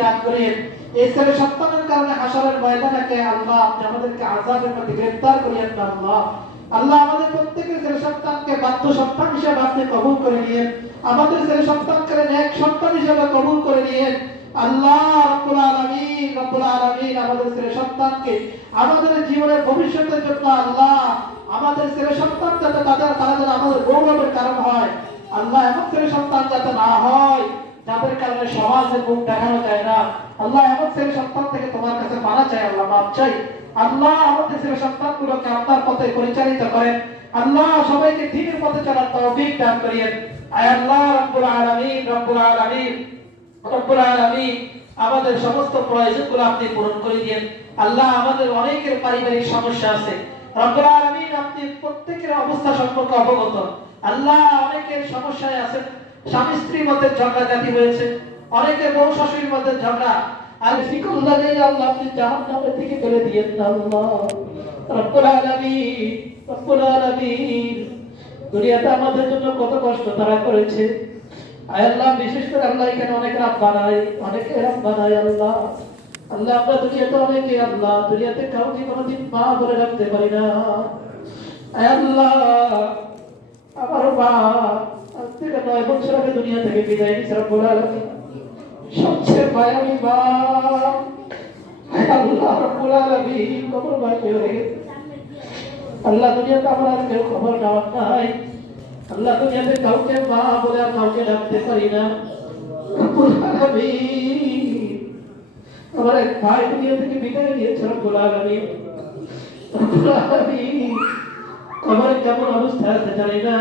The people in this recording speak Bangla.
দান করিয়েন। এই ছেলে সন্তানের কারণে হাসরের ময়দানে আল্লাহ আপনি আমাদেরকে আযাবের মধ্যে গ্রেফতার করিয়েন না আল্লাহ। আল্লাহ আমাদের প্রত্যেকের ছেলে সন্তানকে বাধ্য সন্তান হিসেবে আপনি কবুল করে নিয়েন। আমাদের ছেলে সন্তানকে নেক সন্তান হিসেবে কবুল করে নিয়েন আল্লাহ রাব্বুল আলামিন। আমাদের ছেলে সন্তানকে আমাদের জীবনের ভবিষ্যতের জন্য আল্লাহ আমাদের ছেলে সন্তান যাতে তারা যেন আমাদের গৌরবের কারণ হয় আল্লাহ। এমন ছেলে সন্তান যাতে না হয় যাদের কারণে সমাজে মুখ দেখানো যায় না আল্লাহ। এমন ছেলে সন্তান থেকে তোমার কাছে মানা চাই আল্লাহ, মাপ চাই আল্লাহ। আমাদের ছেলে সন্তানগুলোকে আপনার পথে পরিচালিত করেন আল্লাহ। সবাইকে দ্বীনের পথে চলার তৌফিক দান করিয়েন আয় আল্লাহ রাব্বুল আলামিন। আমাদের সমস্ত প্রয়োজনগুলো আপনি পূরণ করে দিয়েন আল্লাহ। আমাদের অনেকের পারিবারিক সমস্যা আছে রব্বুল আলামিন, আপনি প্রত্যেকের অবস্থা সম্পর্কে অবগত আল্লাহ। অনেকের সমস্যায় আছেন, স্বামী স্ত্রীর মধ্যে ঝগড়াঝাটি হয়েছে, অনেকের বউ শাশুড়ির মধ্যে ঝগড়া আর ফিকুল লাগে আল্লাহ আপনি জাহান্নামের দিকে ফেলে দিয়েন না আল্লাহ রব্বুল আলামিন। দুনিয়াতে আমাদের জন্য কত কষ্ট তারা করেছে আয় আল্লাহ। বিশেষ করে আল্লাহ এখানে অনেক রাত বানায় আল্লাহ। আল্লাহ আমরা দুনিয়াতে অনেকে আল্লাহ দুনিয়াতে কাউকে কোনোদিন মা বলে রাখতে পারি না আয় আল্লাহ। আমার মা আজ থেকে 9 বছর আগে দুনিয়া থেকে বিদায় নিয়েছে রব্বুল আলামিন। সবচেয়ে মায়াবী মা আয় আল্লাহ রব্বুল আলামিন কবর বাকি হয়ে গেছে আল্লাহ। দুনিয়াতে আমার আর কেউ খবর নেওয়ার নাই আল্লাহ। দুনিয়াতে কাউকে মা বলে আর কাউকে ডাকতে পারি না রব্বুল আলামিন। আমার এক ভাই দুনিয়া থেকে বিদায় নিয়েছে রব্বুল আলামিন। আমার কেমন অবস্থা আছে জানি না